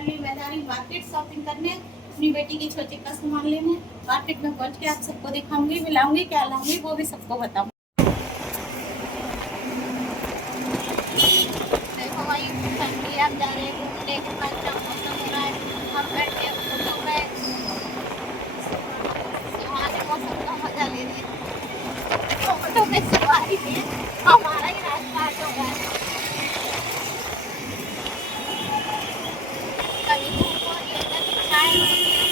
Finally मैं जा रही हूँ मार्केट शॉपिंग करने, अपनी बेटी की छोटी का सामान लेने। मार्केट में पहुंच के आप सबको दिखाऊंगी, मिलाऊंगी, क्या लाऊंगी वो भी सबको बताऊंगी। देखो भाई फैमिली आप जा रहे हैं घूमने, कितना अच्छा मौसम हो रहा है। हम बैठे हैं ऑटो में, सुहाने मौसम का मजा ले रहे हैं। ऑटो में सवारी है, हमारा ही रास्ता ऑटो का है। कभी धूप हो रही है, कभी छाए हो रही है।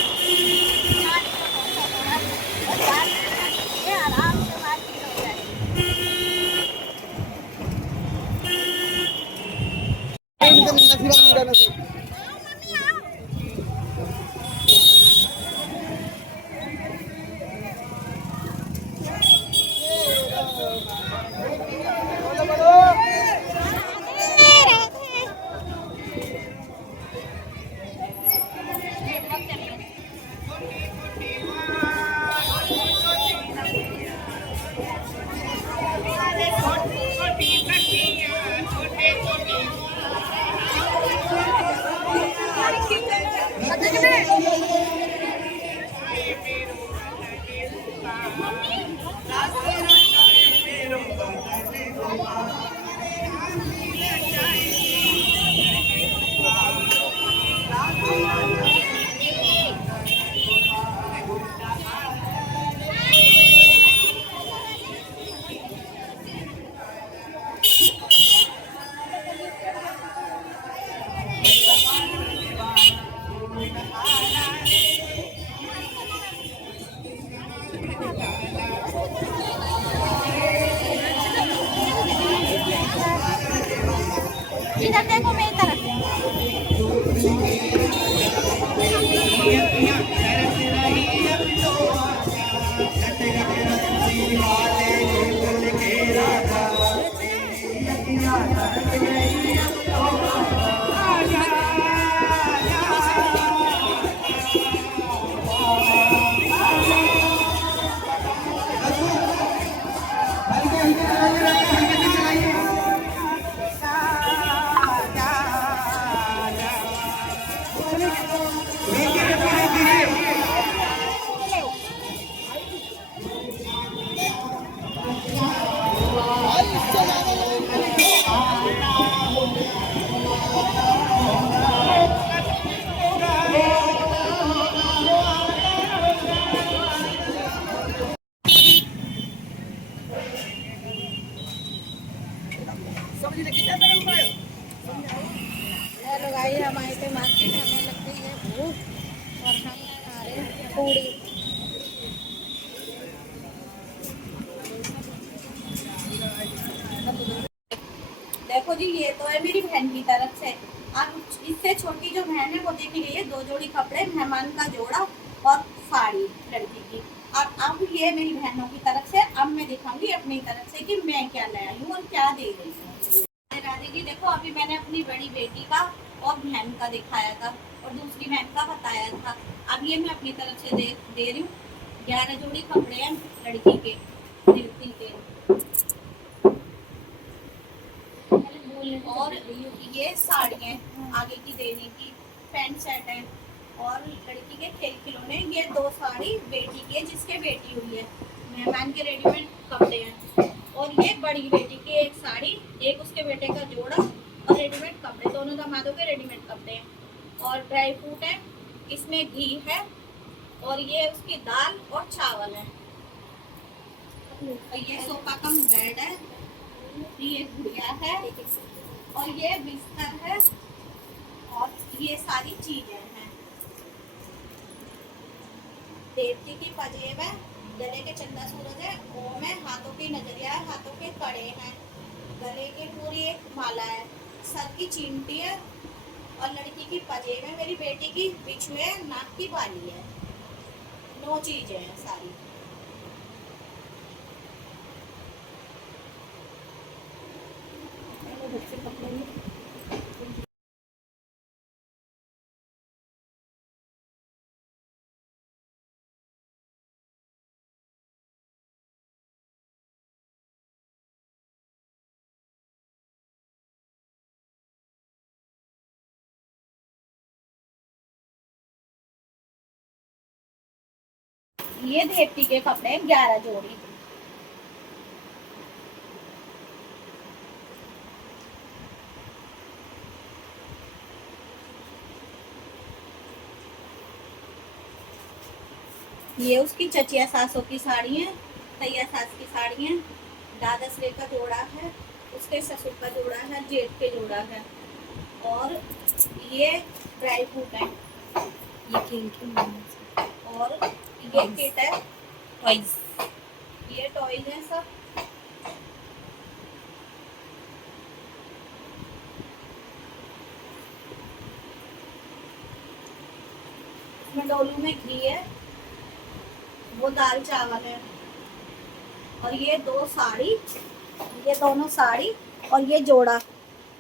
सुहाने का मौसम हो रहा है, बाजार में ये आराम से मार्केट हो जाएगी। इधर देखो मेरी तरफ। हेलो गाइस, हम आए थे मार्केट, हमें लग गई है भूख और हम खा रहे हैं पूड़ी। देखो जी, ये तो है मेरी बहन की तरफ से। अब इससे छोटी जो बहन है वो देखी गई है 2 जोड़ी कपड़े, मेहमान का जोड़ा और साड़ी लड़की की। और अब ये मेरी बहनों की तरफ से, अब मैं दिखाऊंगी अपनी तरफ से कि मैं क्या ले आई हूँ और क्या दे रही हूँ। राधे जी देखो, अभी मैंने अपनी बड़ी बेटी का और बहन का दिखाया था और दूसरी बहन का बताया था। अब ये मैं अपनी तरफ से दे रही हूँ। 11 जोड़ी कपड़े हैं लड़की के, लड़की के। और ये साड़ियाँ आगे की देने की, पैंट सेट है और लड़की के खेल खिलौने। ये 2 साड़ी बेटी की है जिसके बेटी हुई है, मेहमान के रेडीमेड कपड़े हैं। और ये बड़ी बेटी की एक साड़ी, एक उसके बेटे का जोड़ा और रेडीमेड कपड़े, दोनों दामादों के रेडीमेड कपड़े हैं। और ड्राई फ्रूट है, इसमें घी है और ये उसकी दाल और चावल है। और ये सोफा कम बेड है, ये गुड़िया है और ये बिस्तर है और ये सारी चीजें हैं। देवती की पजेब है, गले के चंदा सूरज है, ओम है, हाथों की नजरिया है, हाथों के कड़े हैं, गले के पूरी एक माला है, सर की चींटी है और लड़की की पजेब है, मेरी बेटी की बिछुए है, नाक की बाली है। 9 चीजें हैं सारी। ये देवती के कपड़े 11 जोड़ी। ये उसकी चचिया सासों की साड़ी है, तैया सास की साड़ी है, दादा श्री का जोड़ा है, उसके ससुर का जोड़ा है, जेठ के जोड़ा है, और ये ड्राई फ्रूट है, और ये किट है टॉयज, ये टॉयज है सब। इसमें डोलू में घी है, वो दाल चावल है, और ये दो साड़ी, ये दोनों साड़ी और ये जोड़ा,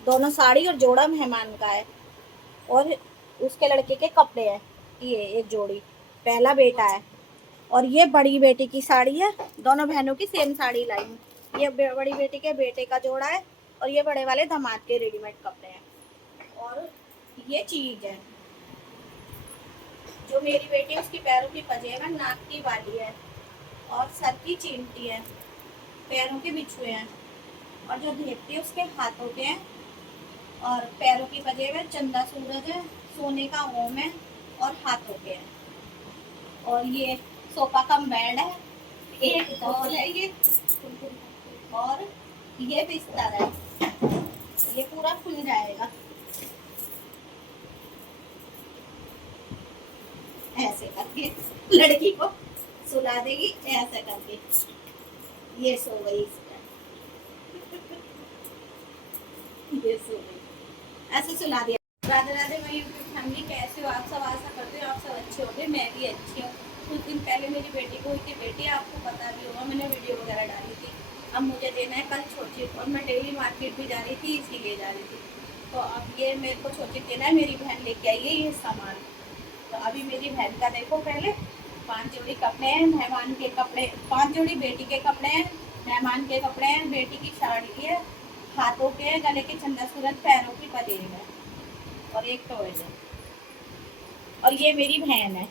दोनों साड़ी और जोड़ा मेहमान का है, और उसके लड़के के कपड़े हैं, ये एक जोड़ी, पहला बेटा है, और ये बड़ी बेटी की साड़ी है, दोनों बहनों की सेम साड़ी लाई हूँ। ये बड़ी बेटी के बेटे का जोड़ा है, और ये बड़े वाले दामाद के रेडीमेड कपड़े हैं, और ये चीज है जो मेरी बेटी है उसकी पैरों की पजेब, नाक की बाली है, और सर की चिमटी है, पैरों के बिछुए हैं, और जो धेपती है उसके हाथों के हैं, और पैरों की पजेब है, चंदा सूरज है, सोने का ओम है, और हाथों के हैं, और ये सोफा कम बेड है, एक डॉल है ये, और ये बिस्तर है, ये पूरा खुल जाएगा ऐसे करके, लड़की को सुला देगी ऐसे करके, ये सो गई ये सो गई, ऐसे सुला दिया। राधे राधे मैं यूट्यूब फैमिली, कैसे हो आप सब? आशा करते हो आप सब अच्छे होंगे, मैं भी अच्छी हूँ। कुछ दिन पहले मेरी बेटी को हुई थी, बेटी आपको पता भी होगा, मैंने वीडियो वगैरह डाली थी। अब मुझे देना है कल छोटी, और मैं डेली मार्केट भी जा रही थी, इसीलिए जा रही थी, तो अब ये मेरे को छोटी देना है, मेरी बहन लेके आई है ये सामान। तो अभी मेरी बहन का देखो, पहले 5 जोड़ी कपड़े हैं, मेहमान के कपड़े, 5 जोड़ी बेटी के कपड़े हैं, मेहमान के कपड़े हैं, बेटी की साड़ी है, हाथों के, गले के चंदा सूरज, पैरों की पजेब है, और एक टॉय है, और ये मेरी बहन है।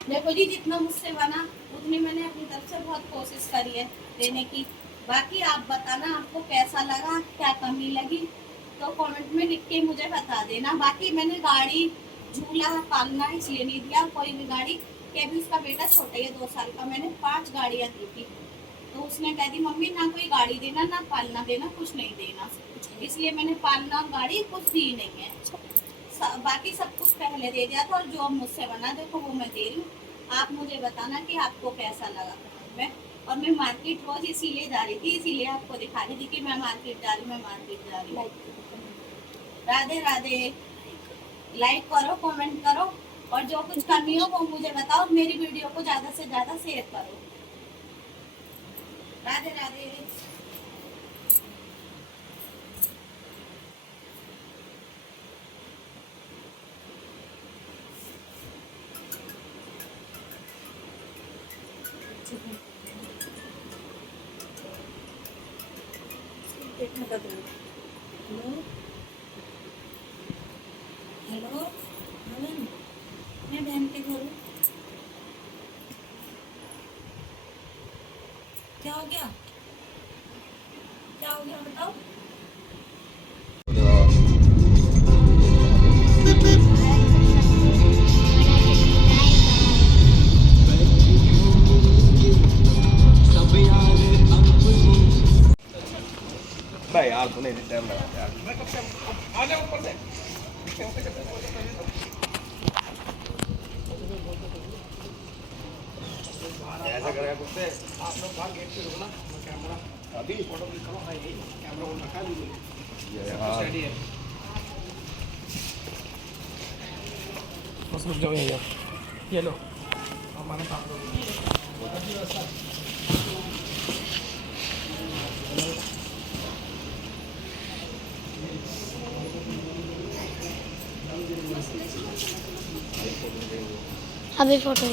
देखो जी, जितना मुझसे बना उतनी मैंने अपनी तरफ से बहुत कोशिश करी है देने की। बाकी आप बताना आपको कैसा लगा, क्या कमी लगी, तो कमेंट में लिख के मुझे बता देना। बाकी मैंने गाड़ी झूला पालना इसलिए नहीं दिया, कोई भी गाड़ी, कि अभी उसका बेटा छोटा है 2 साल का, मैंने 5 गाड़ियाँ दी थी, तो उसने कह दी मम्मी ना कोई गाड़ी देना, ना पालना देना, कुछ नहीं देना, इसलिए मैंने पालना और गाड़ी कुछ दी नहीं है। बाकी सब कुछ पहले दे दिया था, और जो मुझसे बना देखो वो मैं दे रही हूँ। आप मुझे बताना कि आपको कैसा लगा मैं, और मैं मार्केट रोज इसीलिए जा रही थी, इसीलिए आपको दिखा रही थी कि मैं मार्केट जा रही हूँ, मैं मार्केट जा रही हूँ। राधे राधे, लाइक करो, कमेंट करो, और जो कुछ कमी हो वो मुझे बताओ, मेरी वीडियो को ज्यादा से ज्यादा शेयर करो। राधे राधे। हेलो हेलो, मैं बहन के घर हूँ। क्या हो गया, क्या हो गया बताओ। नहीं यार, तूने टाइम लगा यार। आ जा ऊपर से। ऐसा करेगा कुछ से। आप लोग बाहर गेट पे रुकना, मैं कैमरा अभी फोटो क्लिक करो, है यही कैमरा को रखा दीजिए। ये हां रेडी है, बस रुक जाओ यार। ये लो हमारा काम करो। अभी फोटो